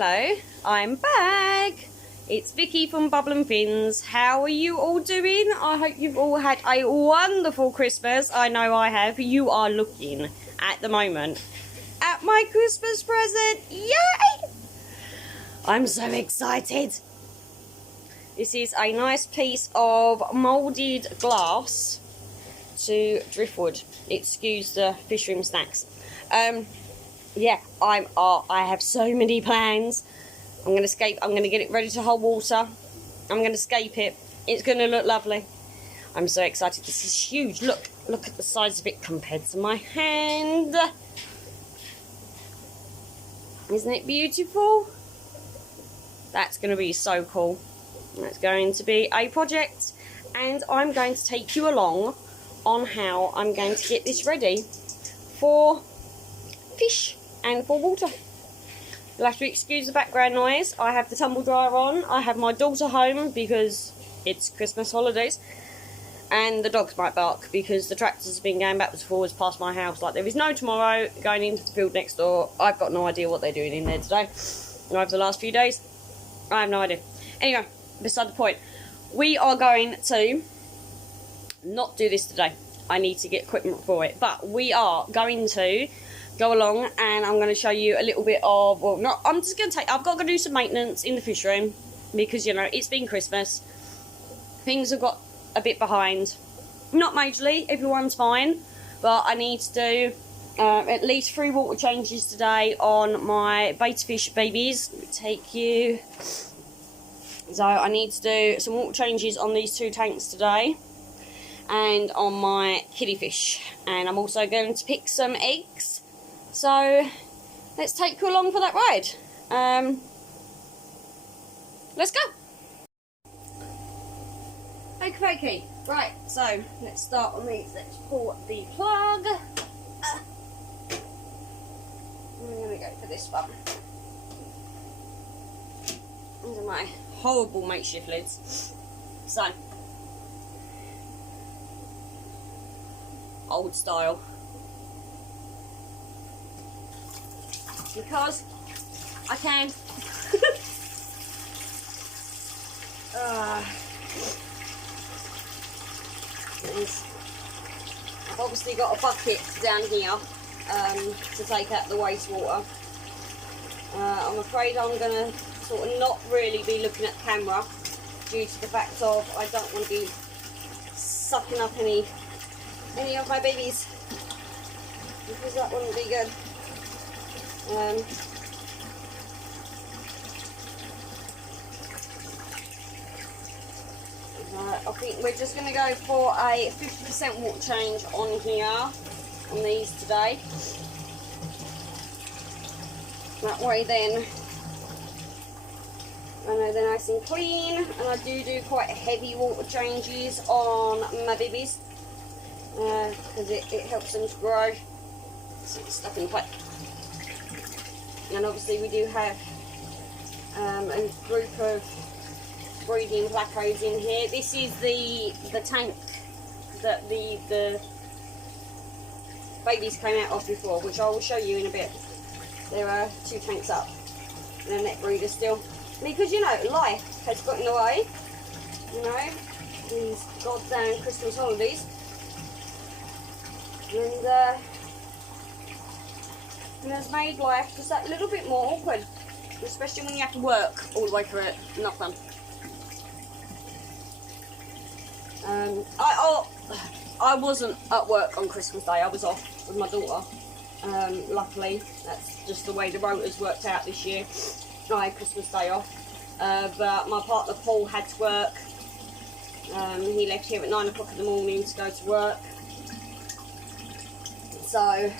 Hello, I'm back. It's Vicky from Bubble and Fins. How are you all doing? I hope you've all had a wonderful Christmas. I know I have. You are looking at the moment at my Christmas present. Yay! I'm so excited. This is a nice piece of moulded glass to driftwood. Excuse the fish room snacks. Yeah, I have so many plans. I'm going to scape. I'm going to get it ready to hold water. I'm going to scape it. It's going to look lovely. I'm so excited. This is huge. Look at the size of it compared to my hand. Isn't it beautiful? That's going to be so cool. That's going to be a project, and I'm going to take you along on how I'm going to get this ready for fish and for water. You'll have to excuse the background noise. I have the tumble dryer on. I have my daughter home because it's Christmas holidays, and the dogs might bark because the tractors have been going backwards and forwards past my house like there is no tomorrow, going into the field next door. I've got no idea what they're doing in there today and over the last few days. I have no idea. Anyway, beside the point, we are going to not do this today. I need to get equipment for it, but we are going to go along and I'm going to show you a little bit of, well, not, I'm just going to take, I've got to do some maintenance in the fish room because, you know, it's been Christmas. Things have got a bit behind. Not majorly, everyone's fine, but I need to do at least 3 water changes today on my beta fish babies. Take you. So I need to do some water changes on these 2 tanks today and on my kiddie fish. And I'm also going to pick some eggs. So let's take you along for that ride. Let's go. Okay. Right, so let's start on these. Let's pull the plug. I'm going to go for this one. These are my horrible makeshift lids. So, old style. Because I can. I've obviously got a bucket down here to take out the wastewater. I'm afraid I'm going to sort of not really be looking at the camera due to the fact of I don't want to be sucking up any of my babies, because that wouldn't be good. I think we're just going to go for a 50% water change on here, on these today. That way then I know they're nice and clean, and I do quite heavy water changes on my babies because it helps them to grow. So it's stuck in the plate. And obviously we do have a group of breeding placos in here. This is the tank that the babies came out of before, which I will show you in a bit. There are 2 tanks up and a net breeder still, because you know life has got in the way, you know, these goddamn Christmas holidays, and has made life just that little bit more awkward, especially when you have to work all the way through it. Not fun. I wasn't at work on Christmas Day. I was off with my daughter. Luckily, that's just the way the rotas worked out this year. I had Christmas Day off, but my partner Paul had to work. He left here at 9 o'clock in the morning to go to work. So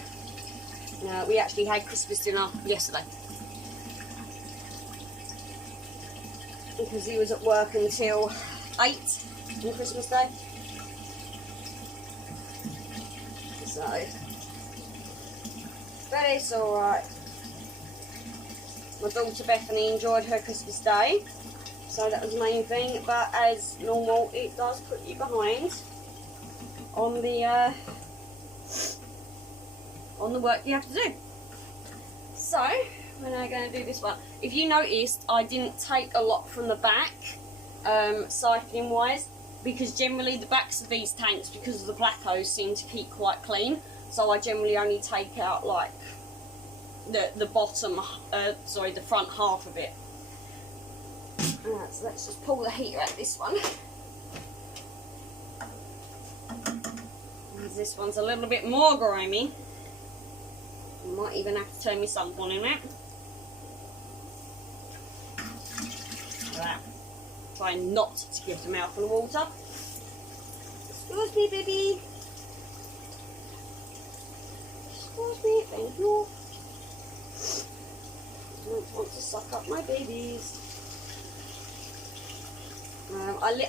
we actually had Christmas dinner yesterday because he was at work until 8 on Christmas Day. So, but it's alright. My daughter Bethany enjoyed her Christmas Day, so that was the main thing. But as normal, it does put you behind on the work you have to do. So we're now going to do this one. If you noticed, I didn't take a lot from the back, siphoning wise, because generally the backs of these tanks, because of the black hose, seem to keep quite clean. So I generally only take out like the bottom, sorry, the front half of it. Alright, so let's just pull the heater out of this one. This one's a little bit more grimy. I might even have to turn my sump on in that. Right. Try not to give the mouthful of water. Excuse me, baby. Excuse me, thank you. I don't want to suck up my babies.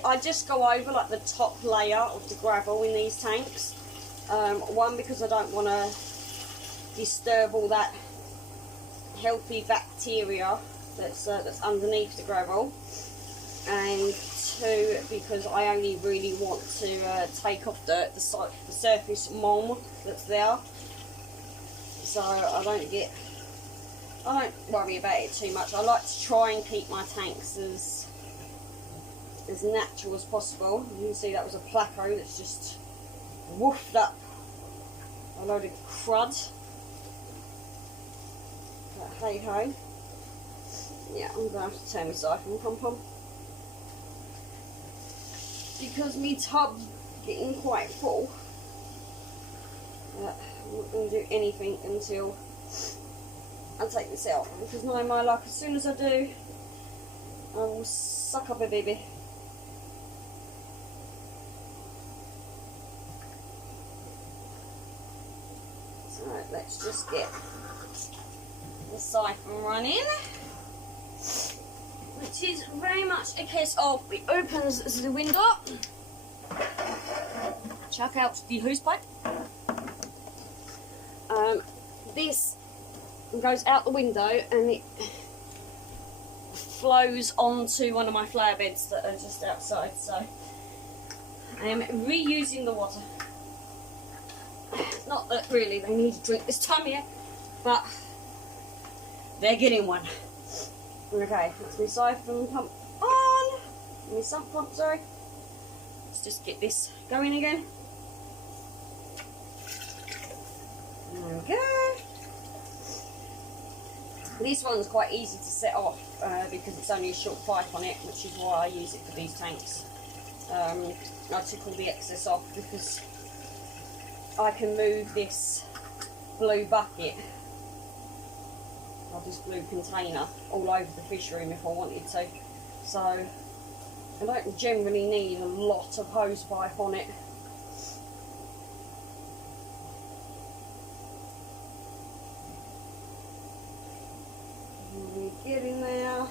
I just go over like the top layer of the gravel in these tanks. One, because I don't want to disturb all that healthy bacteria that's underneath the gravel, and two, because I only really want to take off the surface mold that's there, so I don't worry about it too much. I like to try and keep my tanks as natural as possible. You can see that was a placo that's just woofed up a load of crud. But hey ho. Yeah, I'm gonna have to turn my siphon pump on, because my tub's getting quite full. I'm not going to do anything until I take this out, because knowing my luck, as soon as I do, I will suck up a baby. So let's just get the siphon running, which is very much a case of it opens the window, chuck out the hose pipe. This goes out the window and it flows onto one of my flower beds that are just outside, so I am reusing the water. Not that really they need a drink this time of year, but they're getting one. Okay, that's my siphon pump on. My sump pump, sorry. Let's just get this going again. There we go. This one's quite easy to set off because it's only a short pipe on it, which is why I use it for these tanks. I took all the excess off because I can move this blue bucket, or this blue container, all over the fish room if I wanted to. So I don't generally need a lot of hose pipe on it. Get in there.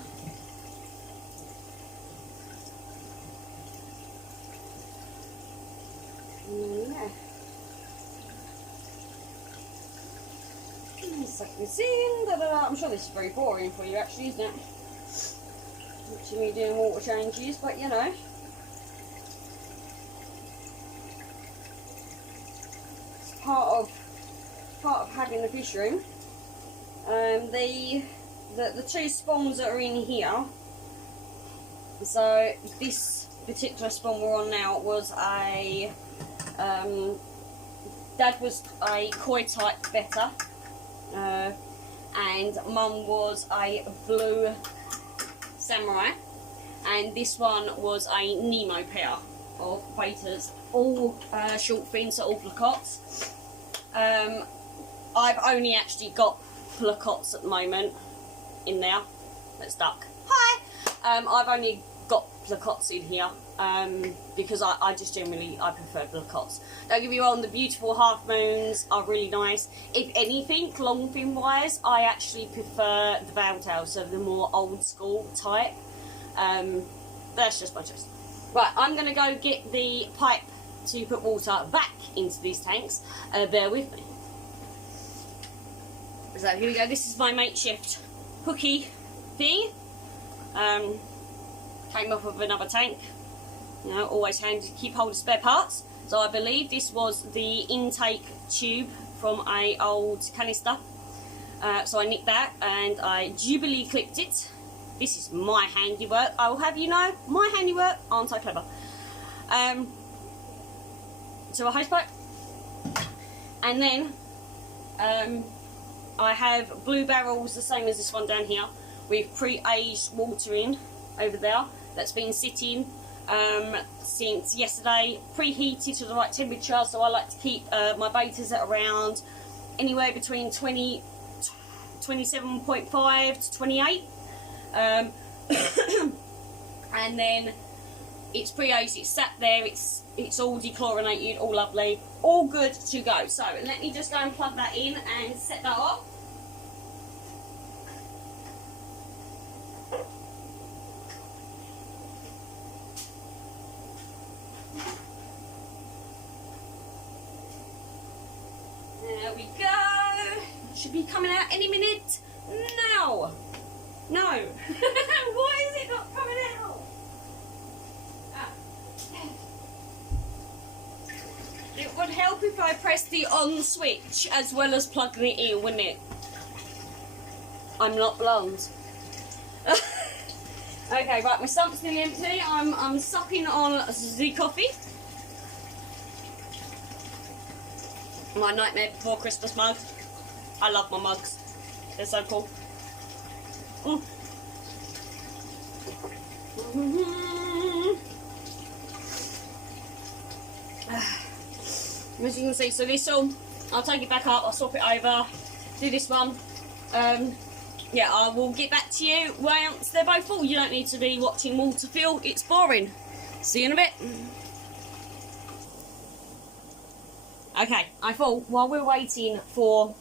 Yeah. Suck this in. Da, da, da. I'm sure this is very boring for you, actually, isn't it? Watching me doing water changes, but you know. It's part of having the fish room. The two spawns that are in here, so this particular spawn we're on now was a, Dad was a koi type betta, and Mum was a blue samurai, and this one was a Nemo pair of bettas, all short fins, so all placottes. I've only actually got placottes at the moment in there. That's duck. Hi! I've only got placottes in here because I just generally prefer placottes. Don't get me wrong, the beautiful half moons are really nice. If anything, long fin wise, I actually prefer the Valtail, so the more old school type. That's just my choice. Right, I'm going to go get the pipe to put water back into these tanks. Bear with me. So here we go. This is my makeshift hooky thing. Came off of another tank. You know, always handy to keep hold of spare parts. So I believe this was the intake tube from a old canister. So I nicked that and I Jubilee clipped it. This is my handiwork. I will have you know, my handiwork. Aren't I clever? So a hose pipe, and then I have blue barrels the same as this one down here with pre-aged water in over there that's been sitting since yesterday, preheated to the right temperature. So I like to keep my betas at around anywhere between 27.5 to 28, and then it's pre-aged, it's sat there, it's all dechlorinated, all lovely, all good to go. So let me just go and plug that in and set that up. There we go. Should be coming out any minute now. No. Why is it not coming out? Ah. It would help if I pressed the on switch as well as plugging it in, wouldn't it? I'm not blonde. Okay, right, my stump's still empty. I'm sucking on the coffee. My Nightmare Before Christmas mug. I love my mugs. They're so cool. As you can see, so this one, I'll take it back up, I'll swap it over, do this one. Yeah, I will get back to you once they're both full. You don't need to be watching water fill, it's boring. See you in a bit. Okay, I thought while we're waiting for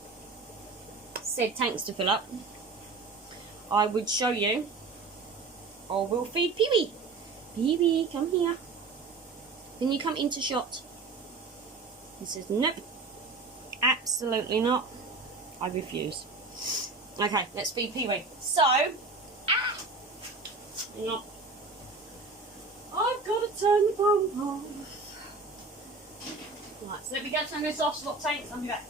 said tanks to fill up, I would show you, or we'll feed Pee-wee. Pee-wee, come here. Can you come into shot? He says, nope, absolutely not. I refuse. Okay, let's feed Pee-wee. So, hang on. I've got to turn the pump off. Right, so let me go turn this off, swap tanks, I'll be back.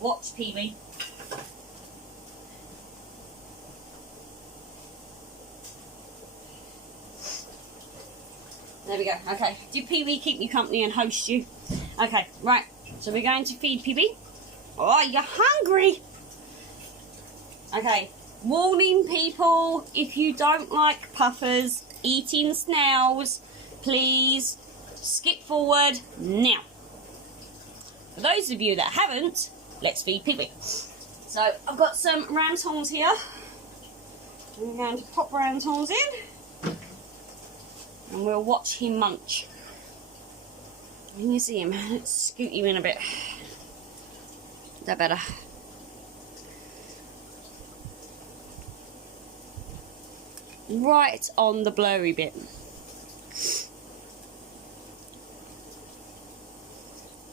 Watch Pee-wee. There we go. Okay, did Pee-wee keep you company and host you? Okay, right, so we're going to feed Pee-wee. Oh, you're hungry! Okay, warning people, if you don't like puffers eating snails, please skip forward now. For those of you that haven't, let's feed Pee-wee. So I've got some ram's horns here. I'm going to pop ram's horns in and we'll watch him munch. Can you see him? Let's scoot you in a bit. Is that better? Right on the blurry bit.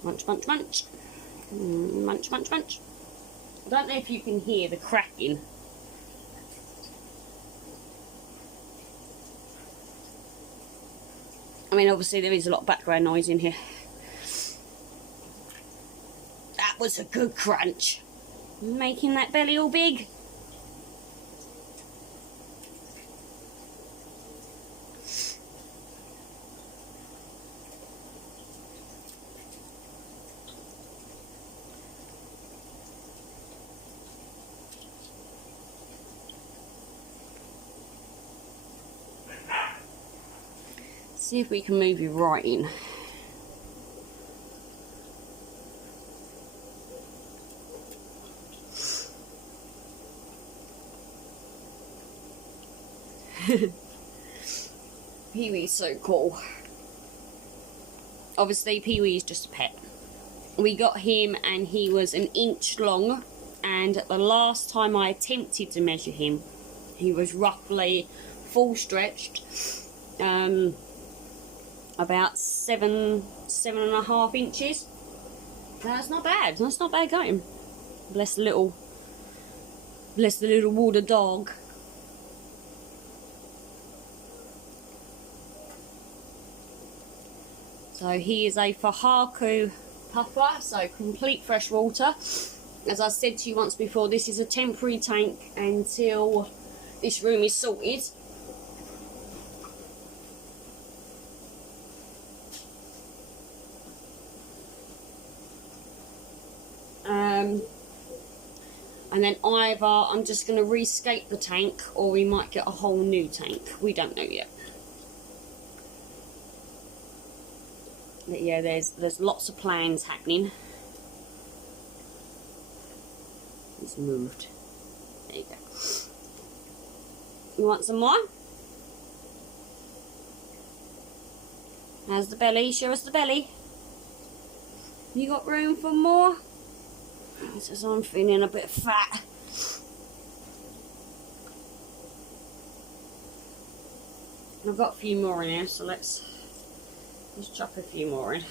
Munch, munch, munch. Munch, munch, munch. I don't know if you can hear the cracking. I mean, obviously there is a lot of background noise in here. That was a good crunch. Making that belly all big. See if we can move you right in. Pee-wee's so cool. Obviously Pee-wee is just a pet. We got him and he was 1 inch long, and the last time I attempted to measure him he was roughly full stretched, about 7.5 inches. That's not bad. That's not bad going. Bless the little water dog. So he is a Fahaku puffer, so complete fresh water. As I said to you once before, this is a temporary tank until this room is sorted. And then either I'm just going to rescape the tank, or we might get a whole new tank. We don't know yet. But yeah, there's lots of plans happening. It's moved. There you go. You want some more? How's the belly? Show us the belly. You got room for more? It says I'm feeling a bit fat. I've got a few more in here, so let's just chop a few more in.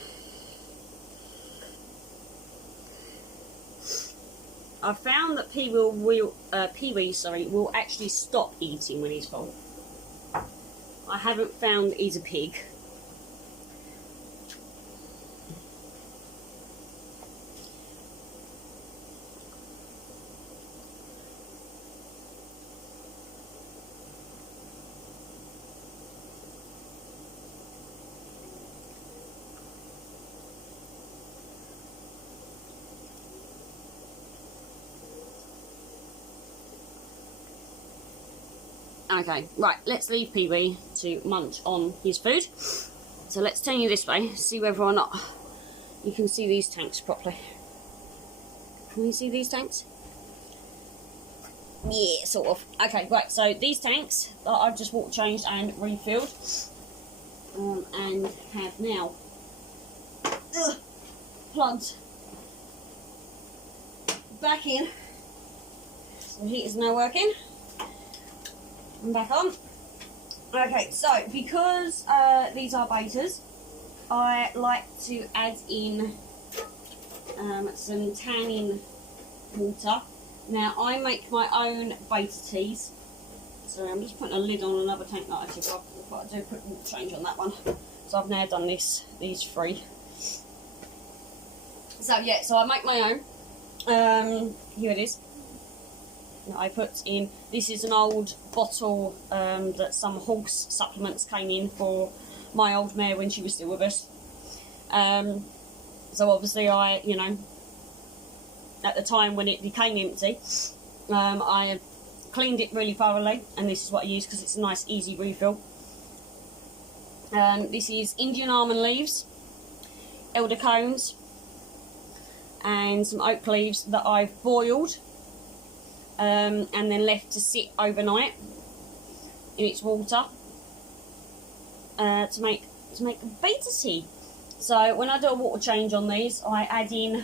I found that Pee-wee will actually stop eating when he's full. I haven't found that he's a pig. Okay, right, let's leave Pee-wee to munch on his food. So let's turn you this way, see whether or not you can see these tanks properly. Can you see these tanks? Yeah, sort of. Okay, right, so these tanks that I've just water changed and refilled, and have now plugged back in. So the heater's now working. And back on. Okay, so because these are betas, I like to add in some tanning water. Now I make my own beta teas. So I'm just putting a lid on another tank that I took off. I've got to do a quick water change on that one. So I've now done these three. So yeah, so I make my own. Here it is. I put in, this is an old bottle that some Hogs supplements came in for my old mare when she was still with us. So obviously I, you know, at the time when it became empty, I cleaned it really thoroughly, and this is what I use because it's a nice easy refill. This is Indian almond leaves, elder cones, and some oak leaves that I've boiled. And then left to sit overnight in its water to make a beta tea. So when I do a water change on these, I add in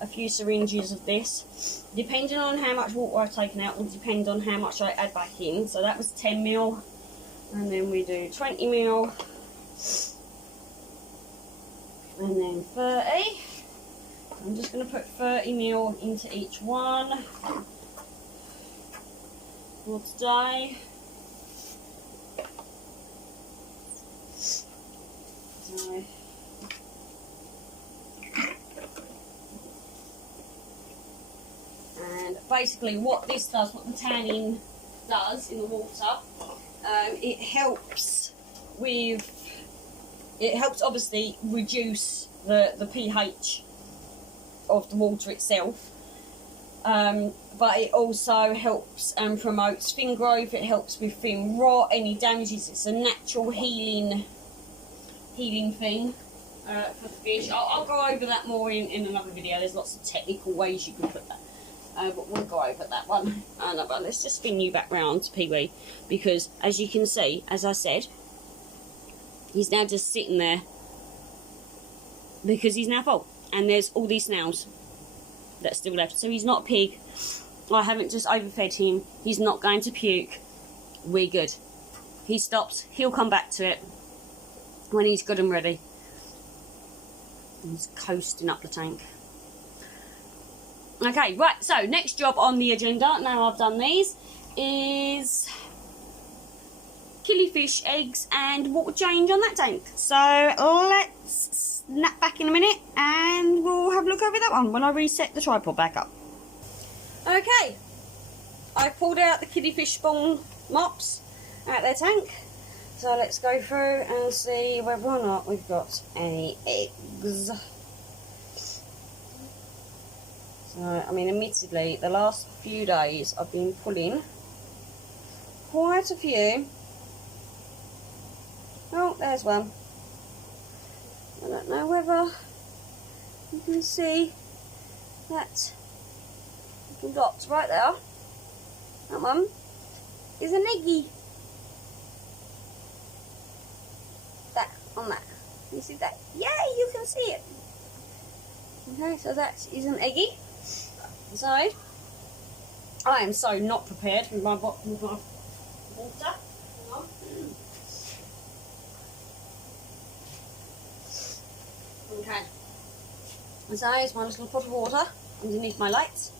a few syringes of this. Depending on how much water I've taken out will depend on how much I add back in. So that was 10 ml, and then we do 20 ml, and then 30. I'm just going to put 30 ml into each one for today. So, and basically what this does, what the tanning does in the water, it helps obviously reduce the pH of the water itself, but it also helps and promotes fin growth. It helps with fin rot, any damages. It's a natural healing thing for the fish. I'll go over that more in another video. There's lots of technical ways you can put that, but we'll go over that one. But let's just spin you back round to Pee-wee, because as you can see, as I said, he's now just sitting there because he's now full. And there's all these snails that's still left. So he's not a pig. I haven't just overfed him. He's not going to puke. We're good. He stops. He'll come back to it when he's good and ready. He's coasting up the tank. Okay, right. So next job on the agenda, now I've done these, is killifish eggs and water change on that tank. So let's snap back in a minute and we'll have a look over that one when I reset the tripod back up. Okay, I've pulled out the killifish spawn mops out their tank. So let's go through and see whether or not we've got any eggs. So, I mean, admittedly, the last few days I've been pulling quite a few. Oh, there's one. I don't know whether you can see that little dot right there. That one is an eggy. That on that. Can you see that? Yeah, you can see it. Okay, so that is an eggy. So I am so not prepared with my water. Hang on. Okay. So it's my little pot of water underneath my lights.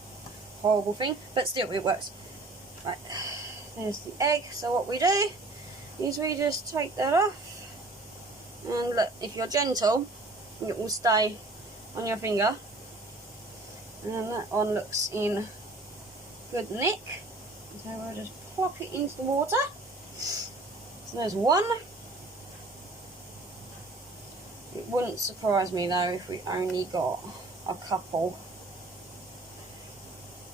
Horrible thing, but still it works. Right, there's the egg. So what we do is we just take that off, and look, if you're gentle, it will stay on your finger. And that one looks in good nick. So we'll just plop it into the water. So there's one. It wouldn't surprise me though if we only got a couple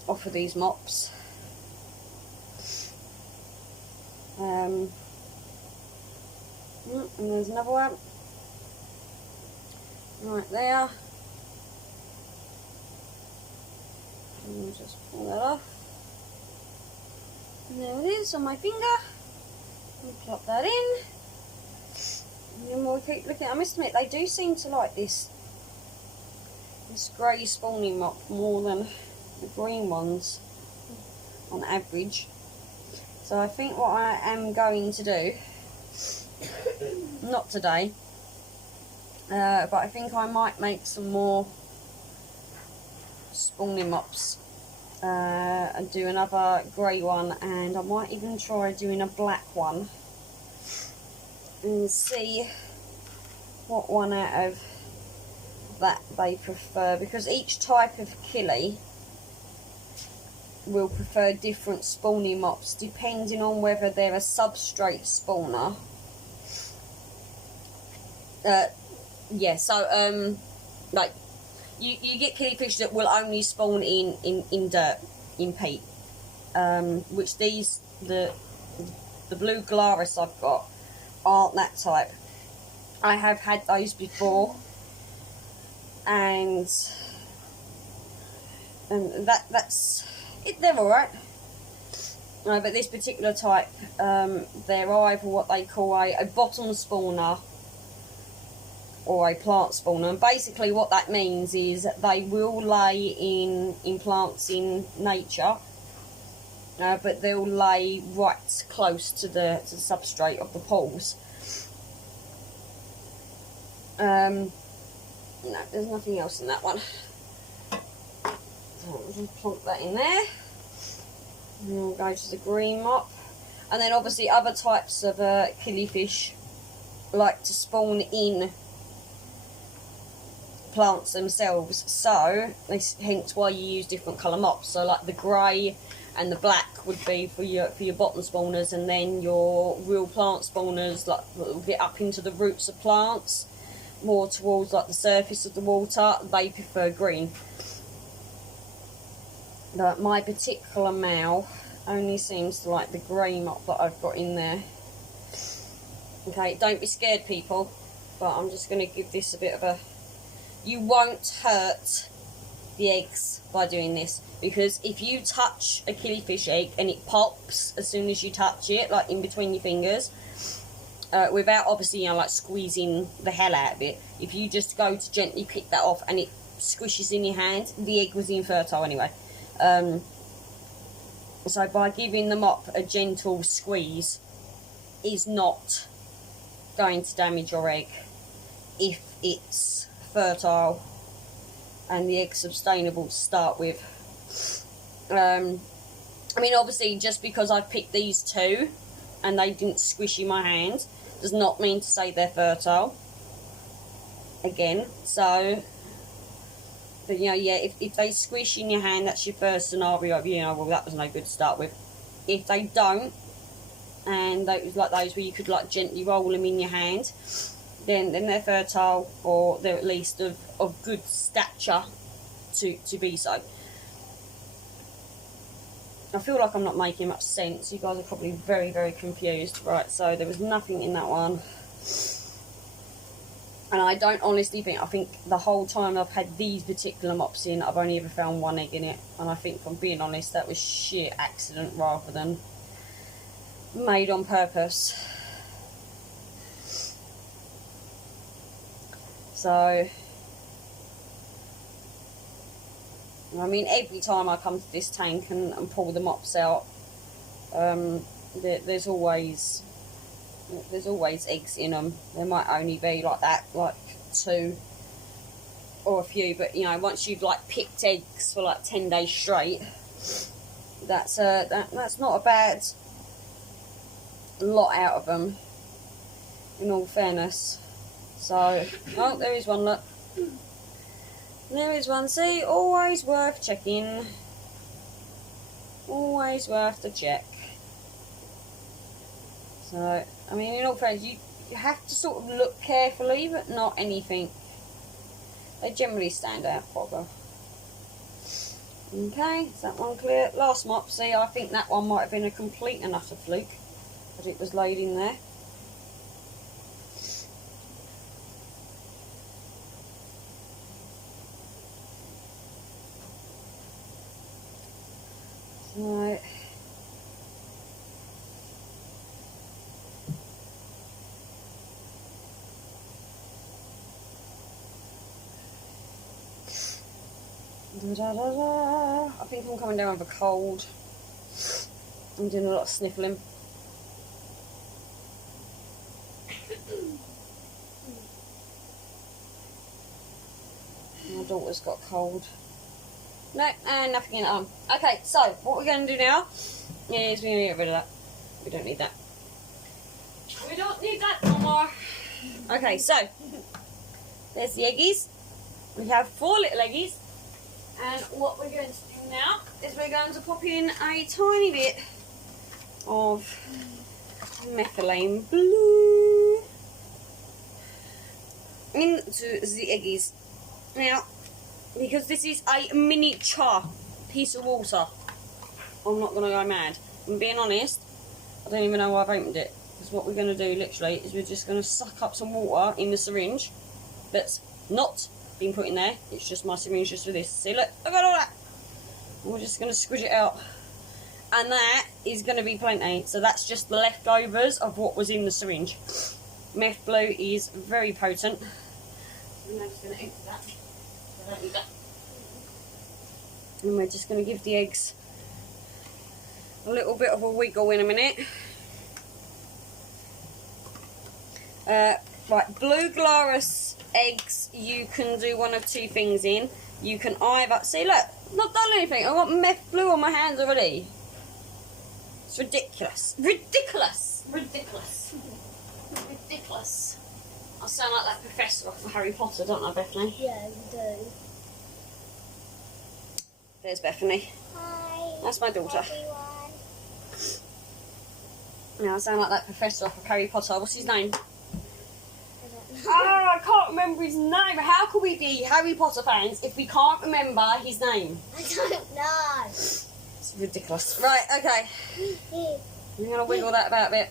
off of these mops. And there's another one right there. And just pull that off. And there it is on my finger. And plop that in. And then we'll keep looking. I must admit, they do seem to like this grey spawning mop more than the green ones on average. So I think what I am going to do, not today, but I think I might make some more spawning mops and do another grey one, and I might even try doing a black one and see what one out of that they prefer, because each type of killie will prefer different spawning mops depending on whether they're a substrate spawner. Yeah, so like you get killifish that will only spawn in dirt, in peat, which these the blue Glarus I've got aren't that type. I have had those before, and that's it. They're alright. But this particular type, they're either what they call a bottom spawner or a plant spawner, and basically what that means is they will lay in plants in nature, but they'll lay right close to the substrate of the pools. No, there's nothing else in that one. So I'll just plonk that in there. And we'll go to the green mop. And then obviously other types of killifish like to spawn in plants themselves, so hence why you use different colour mops. So like the grey and the black would be for your bottom spawners, and then your real plant spawners like will get up into the roots of plants, more towards like the surface of the water, they prefer green. But my particular male only seems to like the grey mop that I've got in there. Okay, don't be scared people, but I'm just going to give this a bit of a... You won't hurt the eggs by doing this, because if you touch a killifish egg and it pops as soon as you touch it, like in between your fingers, without obviously, you know, like squeezing the hell out of it, if you just go to gently pick that off and it squishes in your hand, the egg was infertile anyway. So by giving the mop a gentle squeeze is not going to damage your egg if it's fertile and the egg's sustainable to start with. I mean, obviously, just because I've picked these two and they didn't squish in my hand does not mean to say they're fertile. Again, so, but you know, yeah, if they squish in your hand, that's your first scenario. You know, well, that was no good to start with. If they don't, and those like those where you could like gently roll them in your hand, then they're fertile, or they're at least of good stature to be so. I feel like I'm not making much sense. You guys are probably very, very confused. Right, so there was nothing in that one. And I don't honestly think, I think the whole time I've had these particular mops in, I've only ever found one egg in it. And I think, if I'm being honest, that was sheer accident rather than made on purpose. So, I mean, every time I come to this tank and pull the mops out, there's always eggs in them. There might only be like that, like 2 or a few, but you know, once you've like picked eggs for like 10 days straight, that's not a bad lot out of them, in all fairness. So, oh, there is one, look. There is one, see, always worth checking. Always worth the check. So, I mean, in all fairness, you have to sort of look carefully, but not anything. They generally stand out proper. Okay, is that one clear? Last mop, see, I think that one might have been a complete and utter fluke, but it was laid in there. Right. Da, da, da. I think I'm coming down with a cold. I'm doing a lot of sniffling. My daughter's got cold. No, and nothing in it on. Okay, so what we're going to do now is we're going to get rid of that. We don't need that. We don't need that no more. Okay, so there's the eggies. We have 4 little eggies. And what we're going to do now is we're going to pop in a tiny bit of methylene blue into the eggies. Now, because this is a miniature piece of water, I'm not going to go mad. I'm being honest, I don't even know why I've opened it. Because what we're going to do literally is we're just going to suck up some water in the syringe that's not been put in there. It's just my syringe just for this. See, look at all that. And we're just going to squish it out. And that is going to be plenty. So that's just the leftovers of what was in the syringe. Meth blue is very potent. I'm now just going to empty that. I don't need that. And we're just going to give the eggs a little bit of a wiggle in a minute. Right, Blue Glarus eggs, you can do one of 2 things in. You can either, see look, not done anything, I've got meth blue on my hands already. It's ridiculous. Ridiculous! Ridiculous. Ridiculous. I sound like that professor off of Harry Potter, don't I, Bethany? Yeah, you do. There's Bethany. Hi. That's my daughter. Everyone. Now I sound like that professor off of Harry Potter. What's his name? I don't know. Oh, I can't remember his name. How can we be Harry Potter fans if we can't remember his name? I don't know. It's ridiculous. Right, okay. I'm going to wiggle that about a bit.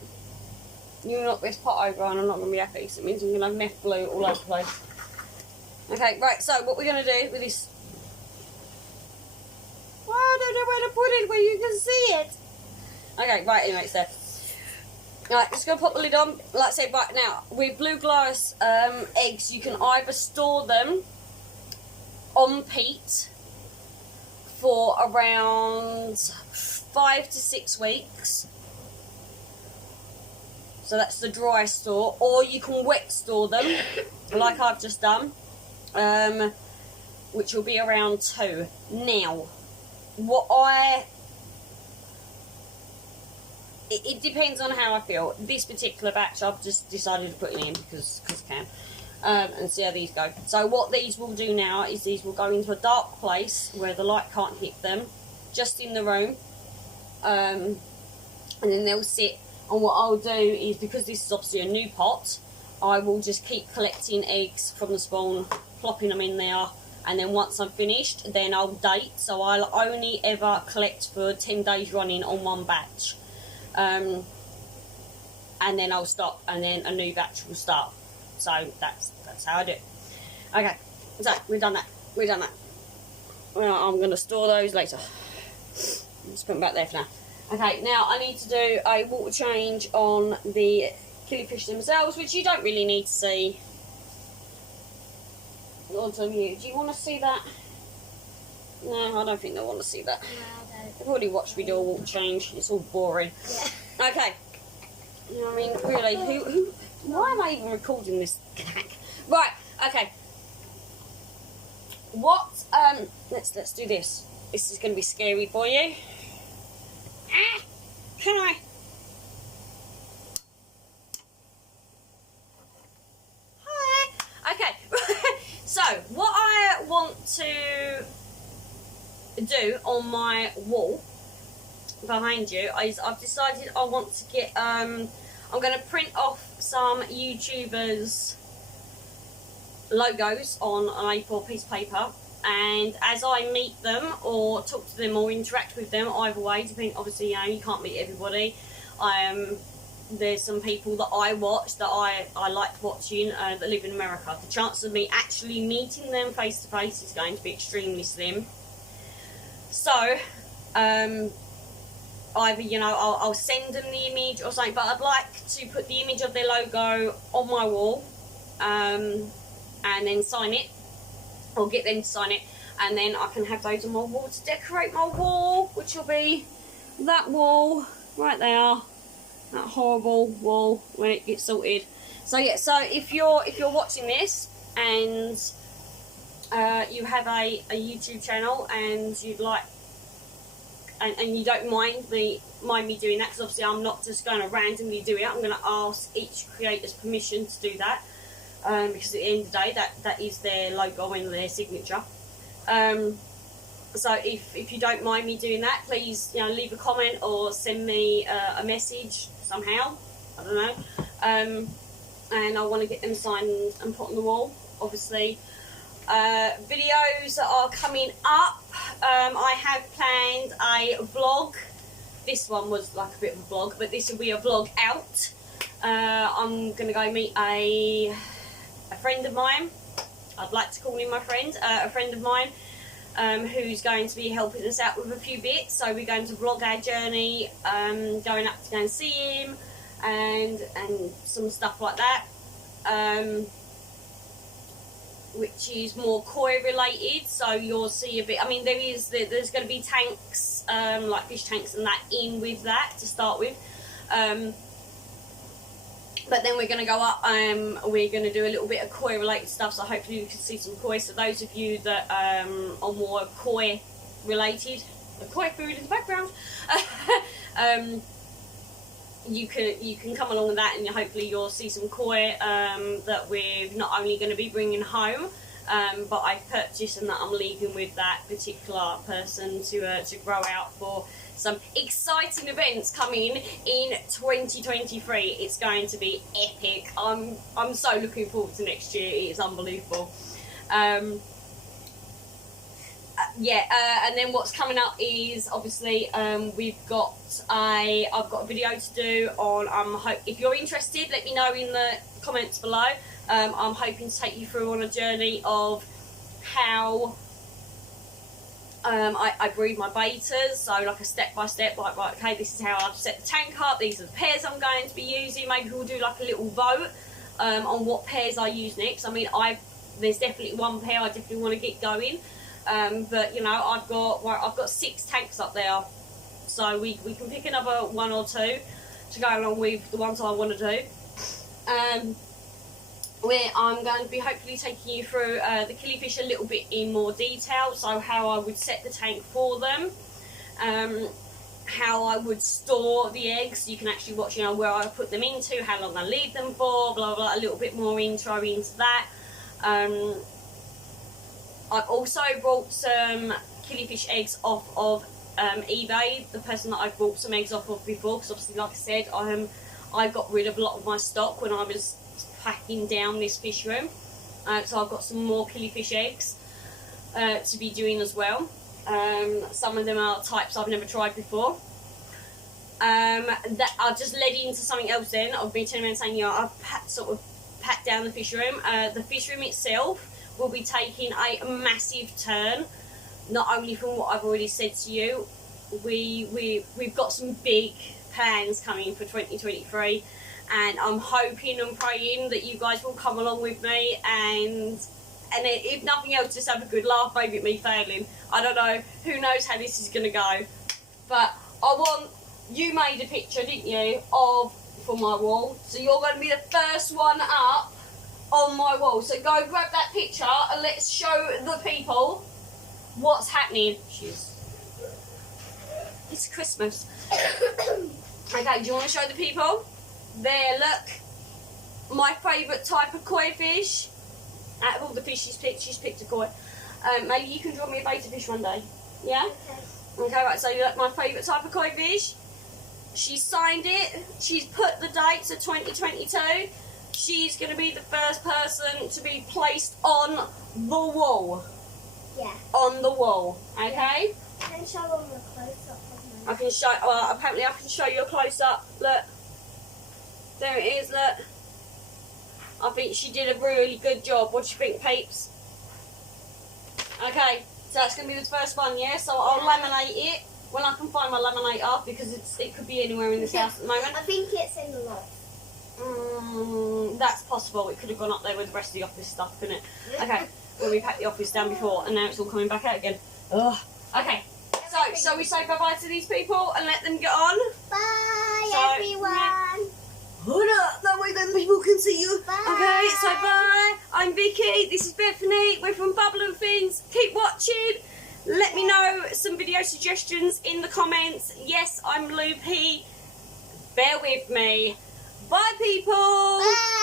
You knock this pot over and I'm not going to be happy, so it means I'm going to have meth blue all over the place. Okay, right, so what we're going to do with this... Oh, I don't know where to put it where you can see it. Okay, right, anyway, it's there. Right, just going to pop the lid on. Like I said, right now, with Blue Glarus eggs, you can either store them on peat for around 5 to 6 weeks. So that's the dry store. Or you can wet store them, like I've just done, which will be around 2. Now, what I it depends on how I feel. This particular batch I've just decided to put in because I can. And see how these go. So what these will do now is these will go into a dark place where the light can't hit them, just in the room, and then they'll sit. And what I'll do is, because this is obviously a new pot, I will just keep collecting eggs from the spawn, plopping them in there, and then once I'm finished, then I'll date. So I'll only ever collect for 10 days running on one batch, and then I'll stop, and then a new batch will start. So that's how I do it. Okay, so we've done that. Well, I'm going to store those later. Just put them back there for now. Okay, now I need to do a water change on the killifish themselves, which you don't really need to see. Odds on you. Do you want to see that? No, I don't think they want to see that. No, I don't. They've already watched me do a water change. It's all boring. Yeah. Okay. I mean, really, who? Why am I even recording this? Right. Okay. What? Let's do this. This is going to be scary for you. Ah, can I? Hi. Okay. So what I want to do on my wall behind you is I've decided I want to get I'm going to print off some YouTubers' logos on an A4 piece of paper, and as I meet them or talk to them or interact with them, either way, depending, obviously, you can't meet everybody. There's some people that I watch that I like watching that live in America. The chance of me actually meeting them face to face is going to be extremely slim. So, either, I'll send them the image or something, but I'd like to put the image of their logo on my wall, and then sign it, or get them to sign it, and then I can have those on my wall to decorate my wall, which will be that wall right there, that horrible wall when it gets sorted. So yeah, so if you're watching this and you have a YouTube channel and you'd like, and you don't mind me doing that, because obviously I'm not just going to randomly do it. I'm going to ask each creator's permission to do that, because at the end of the day, that is their logo and their signature. So if you don't mind me doing that, please leave a comment or send me a message somehow. I don't know. And I want to get them signed and put on the wall. Obviously, videos that are coming up. I have planned a vlog. This one was like a bit of a vlog, but this will be a vlog out. I'm going to go meet a friend of mine. I'd like to call him my friend. A friend of mine who's going to be helping us out with a few bits. So we're going to vlog our journey, going up to go and see him, and some stuff like that. Which is more koi related, so you'll see a bit. I mean, there's going to be tanks, like fish tanks and that in with that to start with. But then we're going to go up, we're going to do a little bit of koi related stuff, so hopefully you can see some koi. So those of you that are more koi related, the koi food in the background, you can come along with that, and hopefully you'll see some koi that we're not only going to be bringing home, but I've purchased and that I'm leaving with that particular person to grow out for some exciting events coming in 2023. It's going to be epic. I'm so looking forward to next year. It's unbelievable. And then what's coming up is obviously I've got a video to do on. If you're interested, let me know in the comments below. I'm hoping to take you through on a journey of how I breed my betas, so like a step-by-step, like, right, okay, this is how I've set the tank up, these are the pairs I'm going to be using. Maybe we'll do like a little vote on what pairs I use next. I mean, there's definitely one pair I definitely want to get going, but I've got 6 tanks up there, so we can pick another 1 or 2 to go along with the ones I want to do. Where I'm going to be hopefully taking you through the killifish a little bit in more detail, so how I would set the tank for them, how I would store the eggs. You can actually watch, you know, where I put them into, how long I leave them for, blah, blah, a little bit more intro into that. I've also bought some killifish eggs off of eBay, the person that I've bought some eggs off of before, because obviously, like I said, I got rid of a lot of my stock when I was packing down this fish room. So I've got some more killifish eggs to be doing as well. Some of them are types I've never tried before. That I've just led into something else then. I've been telling them saying, you know, I've sort of packed down the fish room. The fish room itself will be taking a massive turn, not only from what I've already said to you. We've got some big plans coming for 2023, and I'm hoping and praying that you guys will come along with me, and if nothing else, just have a good laugh maybe at me failing. I don't know, who knows how this is going to go, but you made a picture, didn't you, for my wall, so you're going to be the first one up on my wall. So go grab that picture and let's show the people what's happening. It's Christmas. Okay, do you want to show the people? There, look. My favourite type of koi fish. Out of all the fish she's picked a koi. Maybe you can draw me a betta fish one day. Yeah? Okay, right, so look, my favourite type of koi fish. She's signed it. She's put the dates of 2022. She's going to be the first person to be placed on the wall. Yeah. On the wall, okay? Can you show them the close-up of my... I can show, well, apparently I can show you a close-up. Look. There it is, look. I think she did a really good job. What do you think, peeps? Okay, so that's going to be the first one, yeah? So I'll laminate it when I can find my laminator, because it could be anywhere in this house at the moment. I think it's in the loft. That's possible. It could have gone up there with the rest of the office stuff, couldn't it? Okay, well, we packed the office down before, and now it's all coming back out again. Ugh. Okay, so shall we say bye-bye to these people and let them get on? Bye, everyone. Hold up, that way then people can see you. Bye. Okay, so bye. I'm Vicky, this is Bethany, we're from Bubble and Fins. Keep watching. Let me know some video suggestions in the comments. Yes, I'm loopy. Bear with me. Bye, people. Bye.